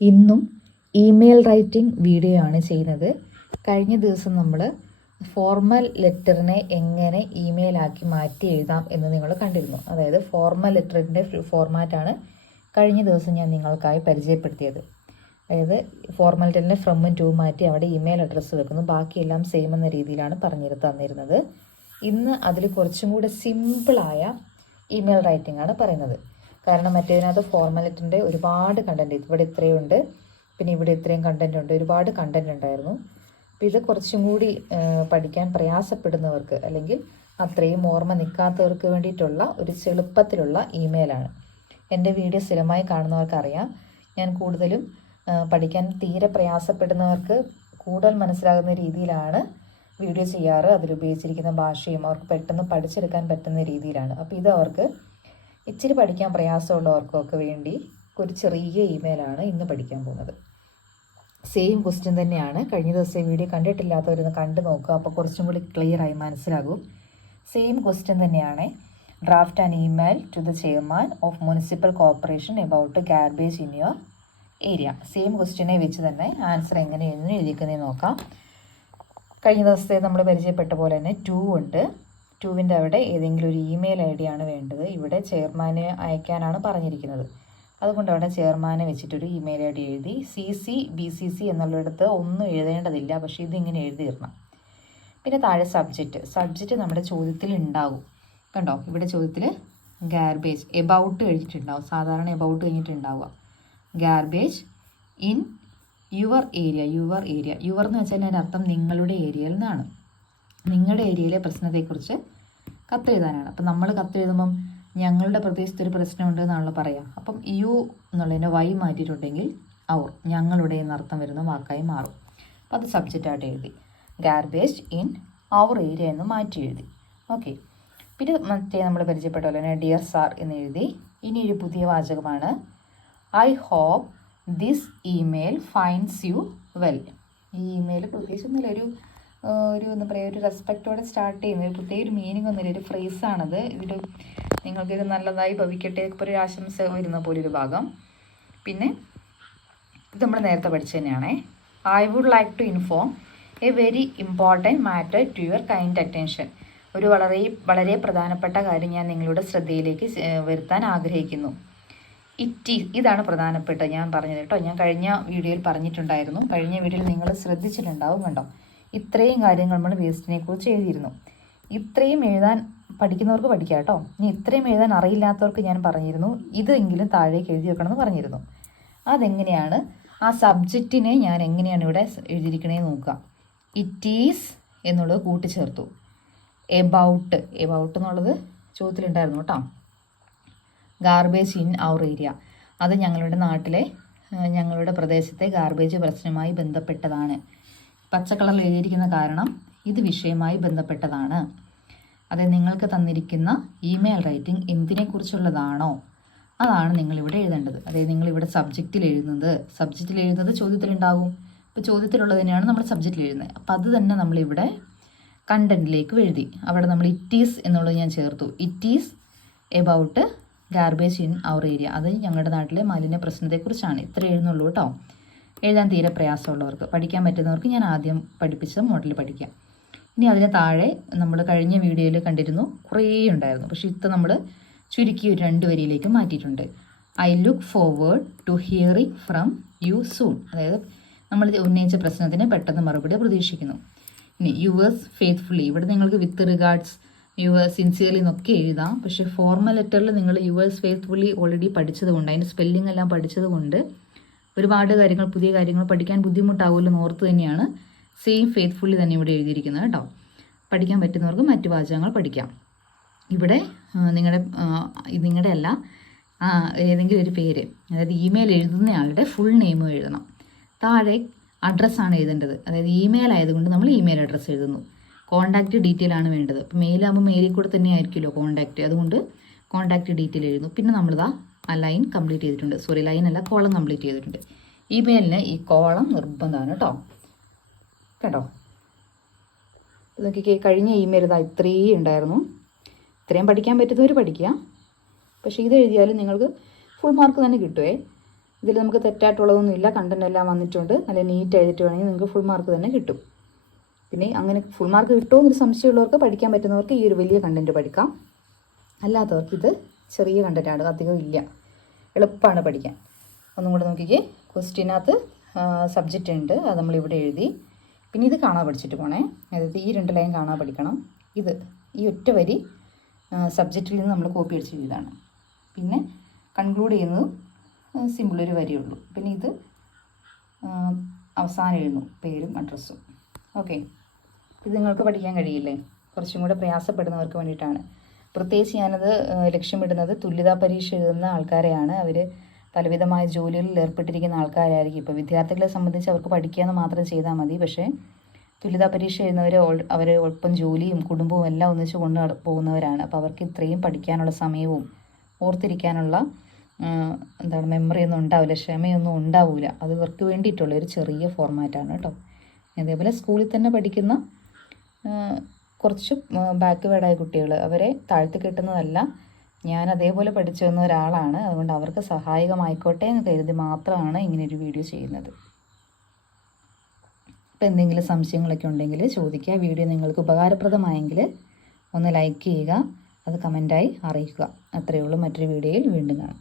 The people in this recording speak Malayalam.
ഇന്നും ഇമെയിൽ റൈറ്റിംഗ് വീഡിയോ ആണ് ചെയ്യുന്നത്. കഴിഞ്ഞ ദിവസം നമ്മൾ ഫോർമൽ ലെറ്ററിനെ എങ്ങനെ ഇമെയിൽ ആക്കി മാറ്റി എഴുതാം എന്ന് നിങ്ങൾ കണ്ടിരുന്നു. അതായത് ഫോർമൽ ലെറ്ററിന്റെ ഫോർമാറ്റാണ് കഴിഞ്ഞ ദിവസം ഞാൻ നിങ്ങൾക്കായി പരിചയപ്പെടുത്തിയത്. അതായത് ഫോർമൽ ലെറ്ററിനെ ഫ്രമും ടു മാറ്റി അവിടെ ഇമെയിൽ അഡ്രസ്സ് വെക്കുന്നു. ബാക്കിയെല്ലാം സെയിം എന്ന രീതിയിലാണ് പറഞ്ഞു തന്നിരുന്നത്. ഇന്ന് അതിൽ കുറച്ചും കൂടെ സിമ്പിളായ ഇമെയിൽ റൈറ്റിംഗ് ആണ് പറയുന്നത്. കാരണം മറ്റേതിനകത്ത് ഫോർമാലിറ്റിന്റെ ഒരുപാട് കണ്ടന്റ് ഇവിടെ ഇത്രയും ഉണ്ട്. പിന്നെ ഇവിടെ ഇത്രയും കണ്ടന്റ് ഉണ്ട്. ഒരുപാട് കണ്ടന്റ് ഉണ്ടായിരുന്നു. അപ്പോൾ ഇത് കുറച്ചും കൂടി പഠിക്കാൻ പ്രയാസപ്പെടുന്നവർക്ക് അല്ലെങ്കിൽ അത്രയും ഓർമ്മ നിൽക്കാത്തവർക്ക് വേണ്ടിയിട്ടുള്ള ഒരു ചെളുപ്പത്തിലുള്ള ഇമെയിലാണ് എന്റെ വീഡിയോ സ്ഥിരമായി കാണുന്നവർക്കറിയാം. ഞാൻ കൂടുതലും പഠിക്കാൻ തീരെ പ്രയാസപ്പെടുന്നവർക്ക് കൂടുതൽ മനസ്സിലാകുന്ന രീതിയിലാണ് വീഡിയോ ചെയ്യാറ്. അതിലുപയോഗിച്ചിരിക്കുന്ന ഭാഷയും അവർക്ക് പെട്ടെന്ന് പഠിച്ചെടുക്കാൻ പറ്റുന്ന രീതിയിലാണ്. അപ്പോൾ ഇത് അവർക്ക് ഇച്ചിരി പഠിക്കാൻ പ്രയാസമുള്ളവർക്കൊക്കെ വേണ്ടി ഒരു ചെറിയ ഇമെയിലാണ് ഇന്ന് പഠിക്കാൻ പോകുന്നത്. സെയിം ക്വസ്റ്റ്യൻ തന്നെയാണ്. കഴിഞ്ഞ ദിവസം വീഡിയോ കണ്ടിട്ടില്ലാത്തവരൊന്ന് കണ്ടു നോക്കുക. അപ്പോൾ കുറച്ചും കൂടി ക്ലിയറായി മനസ്സിലാകും. സെയിം ക്വസ്റ്റ്യൻ തന്നെയാണ്. Draft an email to the chairman of municipal corporation about garbage in your area same ക്വസ്റ്റ്യനെ വെച്ച് തന്നെ ആൻസർ എങ്ങനെയെന്ന് എഴുതിക്കുന്നതെന്ന് നോക്കാം. കഴിഞ്ഞ ദിവസത്തെ നമ്മൾ പരിചയപ്പെട്ട പോലെ തന്നെ ടു ഉണ്ട്. ടുവിന്റെ അവിടെ ഏതെങ്കിലും ഒരു ഇമെയിൽ ഐ ഡി ആണ് വേണ്ടത്. ഇവിടെ ചെയർമാന് അയക്കാനാണ് പറഞ്ഞിരിക്കുന്നത്. അതുകൊണ്ട് അവിടെ ചെയർമാനെ വെച്ചിട്ടൊരു ഇമെയിൽ ഐ ഡി എഴുതി C C B C C എന്നുള്ളിടത്ത് ഒന്നും എഴുതേണ്ടതില്ല. പക്ഷേ ഇതിങ്ങനെ എഴുതിയിരണം പിന്നെ താഴെ സബ്ജക്റ്റ്. സബ്ജക്റ്റ് നമ്മുടെ ചോദ്യത്തിൽ ഉണ്ടാകും. കണ്ടോ? ഇവിടെ ചോദ്യത്തിൽ ഗാർബേജ് എബൌട്ട് എഴുതിയിട്ടുണ്ടാവും സാധാരണ about കഴിഞ്ഞിട്ടുണ്ടാവുക. Garbage in your area your area your എന്ന് വെച്ചാൽ അതിന്റെ അർത്ഥം നിങ്ങളുടെ ഏരിയയിൽ നിന്നാണ്. നിങ്ങളുടെ ഏരിയയിലെ പ്രശ്നത്തെക്കുറിച്ച് കത്തെഴുതാനാണ്. അപ്പം നമ്മൾ കത്തെഴുതുമ്പം ഞങ്ങളുടെ പ്രദേശത്ത് ഒരു പ്രശ്നമുണ്ട് എന്നാണല്ലോ പറയാം. അപ്പം യു എന്നുള്ളതിനെ വൈ മാറ്റിയിട്ടുണ്ടെങ്കിൽ അവർ ഞങ്ങളുടെ എന്നർത്ഥം വരുന്ന വാക്കായി മാറും. അപ്പം അത് സബ്ജക്റ്റായിട്ട് എഴുതി. ഗാർബേജ് ഇൻ അവർ ഏരിയ എന്ന് മാറ്റി എഴുതി. ഓക്കെ പിന്നെ മറ്റേ നമ്മൾ പരിചയപ്പെട്ട പോലെ തന്നെ ഡിയർ സാർ എന്ന് എഴുതി. ഇനി ഒരു പുതിയ വാചകമാണ്. I hope this email finds you well ഈ ഇമെയിൽ പ്രത്യേകിച്ച് ഒന്നുമില്ല ഒരു ഒരു എന്താ പറയുക ഒരു റെസ്പെക്റ്റോടെ സ്റ്റാർട്ട് ചെയ്യുന്നത് ഒരു പ്രത്യേക ഒരു മീനിങ് ഒന്നുമില്ല. ഒരു ഫ്രേസാണത് ഇത് നിങ്ങൾക്കിത് നല്ലതായി ഭവിക്കട്ടെ ഇപ്പോൾ ഒരു ആശംസ വരുന്ന പോലെ ഒരു ഭാഗം. പിന്നെ ഇത് നമ്മൾ നേരത്തെ പഠിച്ചു തന്നെയാണേ. I would like to inform a very important matter to your kind attention ഒരു വളരെ വളരെ പ്രധാനപ്പെട്ട കാര്യം ഞാൻ നിങ്ങളുടെ ശ്രദ്ധയിലേക്ക് വരുത്താൻ ആഗ്രഹിക്കുന്നു. ഇറ്റ് ഇതാണ് പ്രധാനപ്പെട്ട ഞാൻ പറഞ്ഞത് കേട്ടോ. ഞാൻ കഴിഞ്ഞ വീഡിയോയിൽ പറഞ്ഞിട്ടുണ്ടായിരുന്നു. കഴിഞ്ഞ വീഡിയോയിൽ നിങ്ങൾ ശ്രദ്ധിച്ചിട്ടുണ്ടാവും കണ്ടോ ഇത്രയും കാര്യങ്ങൾ നമ്മൾ വേസ്റ്റിനെ കുറിച്ച് എഴുതിയിരുന്നു. ഇത്രയും എഴുതാൻ പഠിക്കുന്നവർക്ക് പഠിക്കാം കേട്ടോ. ഇനി ഇത്രയും എഴുതാൻ അറിയില്ലാത്തവർക്ക് ഞാൻ പറഞ്ഞിരുന്നു ഇതെങ്കിലും താഴേക്ക് എഴുതി വെക്കണമെന്ന് പറഞ്ഞിരുന്നു. അതെങ്ങനെയാണ്? ആ സബ്ജക്റ്റിനെ ഞാൻ എങ്ങനെയാണ് ഇവിടെ എഴുതിയിരിക്കണേ നോക്കുക. ഇറ്റ് ഈസ് എന്നുള്ളത് കൂട്ടിച്ചേർത്തു. എബൌട്ട് എബൌട്ട് എന്നുള്ളത് ചോദ്യത്തിലുണ്ടായിരുന്നു കേട്ടോ. ഗാർബേജ് ഇൻ അവർ ഏരിയ അത് ഞങ്ങളുടെ നാട്ടിലെ ഞങ്ങളുടെ പ്രദേശത്തെ ഗാർബേജ് പ്രശ്നമായി ബന്ധപ്പെട്ടതാണ്. പച്ച കളറിൽ എഴുതിയിരിക്കുന്ന കാരണം ഇത് വിഷയവുമായി ബന്ധപ്പെട്ടതാണ്. അത് നിങ്ങൾക്ക് തന്നിരിക്കുന്ന ഇമെയിൽ റൈറ്റിംഗ് എന്തിനെക്കുറിച്ചുള്ളതാണോ? അതാണ് നിങ്ങൾ ഇവിടെ എഴുതേണ്ടത്. അതായത് നിങ്ങളിവിടെ സബ്ജക്റ്റിൽ എഴുതുന്നത്. സബ്ജക്റ്റിൽ എഴുതുന്നത് ചോദ്യത്തിലുണ്ടാകും. ഇപ്പോൾ ചോദ്യത്തിലുള്ളത് തന്നെയാണ് നമ്മൾ സബ്ജക്റ്റിൽ എഴുതുന്നത്. അപ്പോൾ അത് തന്നെ നമ്മളിവിടെ കണ്ടന്റിലേക്ക് എഴുതി. അവിടെ നമ്മൾ ഇറ്റ് ഈസ് എന്നുള്ളത് ഞാൻ ചേർത്തു. It is about garbage in our area അത് ഞങ്ങളുടെ നാട്ടിലെ മാലിന്യ പ്രശ്നത്തെക്കുറിച്ചാണ് ഇത്ര എഴുതുന്നുള്ളൂ കേട്ടോ. എഴുതാൻ തീരെ പ്രയാസമുള്ളവർക്ക് പഠിക്കാൻ പറ്റുന്നവർക്ക് ഞാൻ ആദ്യം പഠിപ്പിച്ച മോഡൽ പഠിക്കാം. ഇനി അതിന് താഴെ നമ്മൾ കഴിഞ്ഞ വീഡിയോയിൽ കണ്ടിരുന്നു കുറേ ഉണ്ടായിരുന്നു. പക്ഷേ ഇത് നമ്മൾ ചുരുക്കി ഒരു രണ്ട് വരിയിലേക്ക് മാറ്റിയിട്ടുണ്ട്. I look forward to hearing from you soon അതായത് നമ്മൾ ഉന്നയിച്ച പ്രശ്നത്തിന് പെട്ടെന്ന് മറുപടി പ്രതീക്ഷിക്കുന്നു. ഇനി യുവേഴ്സ് ഫെയ്ത്ത്ഫുള്ളി ഇവിടെ നിങ്ങൾക്ക് വിത്ത് റിഗാർഡ്സ് യുവേഴ്സ് സിൻസിയർലി എന്നൊക്കെ എഴുതാം. പക്ഷേ ഫോർമൽ ലെറ്ററിൽ നിങ്ങൾ യുവേഴ്സ് ഫെയ്ത്ത്ഫുള്ളി ഓൾറെഡി പഠിച്ചതുകൊണ്ട് അതിന്റെ സ്പെല്ലിംഗ് എല്ലാം പഠിച്ചത് കൊണ്ട് ഒരുപാട് കാര്യങ്ങൾ പുതിയ കാര്യങ്ങൾ പഠിക്കാൻ ബുദ്ധിമുട്ടാവുമല്ലോ എന്ന് ഓർത്ത് തന്നെയാണ് സെയിം ഫെയ്ത്ത്ഫുള്ളി തന്നെ ഇവിടെ എഴുതിയിരിക്കുന്നത് കേട്ടോ. പഠിക്കാൻ പറ്റുന്നവർക്ക് മറ്റു വാചകങ്ങൾ പഠിക്കാം. ഇവിടെ നിങ്ങളുടെ നിങ്ങളുടെ അല്ല ഏതെങ്കിലും ഒരു പേര് അതായത് ഇമെയിൽ എഴുതുന്നയാളുടെ ഫുൾ നെയിം എഴുതണം. താഴെ അഡ്രസ്സാണ് എഴുതേണ്ടത്. അതായത് ഇമെയിൽ ആയതുകൊണ്ട് നമ്മൾ ഇമെയിൽ അഡ്രസ്സ് എഴുതുന്നു. കോൺടാക്റ്റ് ഡീറ്റെയിൽ ആണ് വേണ്ടത്. അപ്പോൾ മെയിലാകുമ്പോൾ മെയിലിൽ കൂടെ തന്നെ ആയിരിക്കുമല്ലോ കോൺടാക്റ്റ് അതുകൊണ്ട് കോൺടാക്റ്റ് ഡീറ്റെയിൽ എഴുതുന്നു. പിന്നെ നമ്മളിതാ ആ ലൈൻ കംപ്ലീറ്റ് ചെയ്തിട്ടുണ്ട്. സോറി ലൈൻ അല്ല കോളം കംപ്ലീറ്റ് ചെയ്തിട്ടുണ്ട്. ഈ ഇമെയിലിന് ഈ കോളം നിർബന്ധമാണ് കേട്ടോ. കേട്ടോ? ഇതൊക്കെ കഴിഞ്ഞ ഇമെയിൽ ഇതാ ഇത്രയും ഉണ്ടായിരുന്നു. ഇത്രയും പഠിക്കാൻ പറ്റുന്നവർ പഠിക്കുക. പക്ഷേ ഇത് എഴുതിയാലും നിങ്ങൾക്ക് ഫുൾ മാർക്ക് തന്നെ കിട്ടുമേ ഇതിൽ നമുക്ക് തെറ്റായിട്ടുള്ളതൊന്നുമില്ല കണ്ടന്റ് എല്ലാം വന്നിട്ടുണ്ട്. നല്ല നീറ്റ് എഴുതിട്ട് വേണമെങ്കിൽ നിങ്ങൾക്ക് ഫുൾ മാർക്ക് തന്നെ കിട്ടും. പിന്നെ അങ്ങനെ ഫുൾ മാർക്ക് കിട്ടുമോ എന്നൊരു സംശയമുള്ളവർക്ക് പഠിക്കാൻ പറ്റുന്നവർക്ക് ഈ ഒരു വലിയ കണ്ടന്റ് പഠിക്കാം. അല്ലാത്തവർക്ക് ഇത് ചെറിയ കണ്ടന്റാണ് അധികം ഇല്ല. എളുപ്പമാണ് പഠിക്കാൻ. ഒന്നും കൂടെ നോക്കിക്കേ. ക്വസ്റ്റ്യനകത്ത് സബ്ജക്റ്റ് ഉണ്ട്. അത് നമ്മൾ ഇവിടെ എഴുതി. പിന്നെ ഇത് കാണാൻ പഠിച്ചിട്ട് പോണേ. അതായത് ഈ രണ്ട് ലൈൻ കാണാൻ പഠിക്കണം. ഇത് ഈ ഒറ്റ വരി സബ്ജക്റ്റിൽ നിന്ന് നമ്മൾ കോപ്പി അടിച്ച് എഴുതാണ് പിന്നെ കൺക്ലൂഡ് ചെയ്യുന്നത് സിമ്പിൾ ഒരു വരിയുള്ളൂ. പിന്നെ ഇത് അവസാനം എഴുതുന്നു. പേരും അഡ്രസ്സും ഓക്കെ ഇത് നിങ്ങൾക്ക് പഠിക്കാൻ കഴിയില്ലേ? കുറച്ചും കൂടെ പ്രയാസപ്പെടുന്നവർക്ക് വേണ്ടിയിട്ടാണ്. പ്രത്യേകിച്ച് ഞാനത് ലക്ഷ്യമിടുന്നത് തുല്യതാ പരീക്ഷ എഴുതുന്ന ആൾക്കാരെയാണ്. അവർ പലവിധമായ ജോലികളിൽ ഏർപ്പെട്ടിരിക്കുന്ന ആൾക്കാരായിരിക്കും. ഇപ്പോൾ വിദ്യാർത്ഥികളെ സംബന്ധിച്ച് അവർക്ക് പഠിക്കാമെന്ന് മാത്രം ചെയ്താൽ മതി. പക്ഷേ തുല്യതാ പരീക്ഷ എഴുതുന്നവർ അവർ ഒപ്പം ജോലിയും കുടുംബവും എല്ലാം ഒന്നിച്ച് കൊണ്ട് പോകുന്നവരാണ്. അപ്പോൾ അവർക്ക് ഇത്രയും പഠിക്കാനുള്ള സമയവും ഓർത്തിരിക്കാനുള്ള എന്താണ് മെമ്മറി ഒന്നും ഉണ്ടാവില്ല ക്ഷമയൊന്നും ഉണ്ടാവില്ല അത് ഇവർക്ക് വേണ്ടിയിട്ടുള്ള ഒരു ചെറിയ ഫോർമാറ്റാണ് കേട്ടോ. അതേപോലെ സ്കൂളിൽ തന്നെ പഠിക്കുന്ന കുറച്ച് ബാക്ക് വേർഡായ കുട്ടികൾ അവരെ താഴ്ത്തി കിട്ടുന്നതല്ല. ഞാൻ അതേപോലെ പഠിച്ചു വന്ന ഒരാളാണ്. അതുകൊണ്ട് അവർക്ക് സഹായകമായിക്കോട്ടെ എന്ന് കരുതി മാത്രമാണ് ഇങ്ങനെ ഒരു വീഡിയോ ചെയ്യുന്നത്. ഇപ്പം എന്തെങ്കിലും സംശയങ്ങളൊക്കെ ഉണ്ടെങ്കിൽ ചോദിക്കുക. വീഡിയോ നിങ്ങൾക്ക് ഉപകാരപ്രദമായെങ്കിൽ ഒന്ന് ലൈക്ക് ചെയ്യുക. അത് കമന്റായി അറിയിക്കുക. അത്രയേ ഉള്ളൂ. മറ്റൊരു വീഡിയോയിൽ വീണ്ടും കാണാം.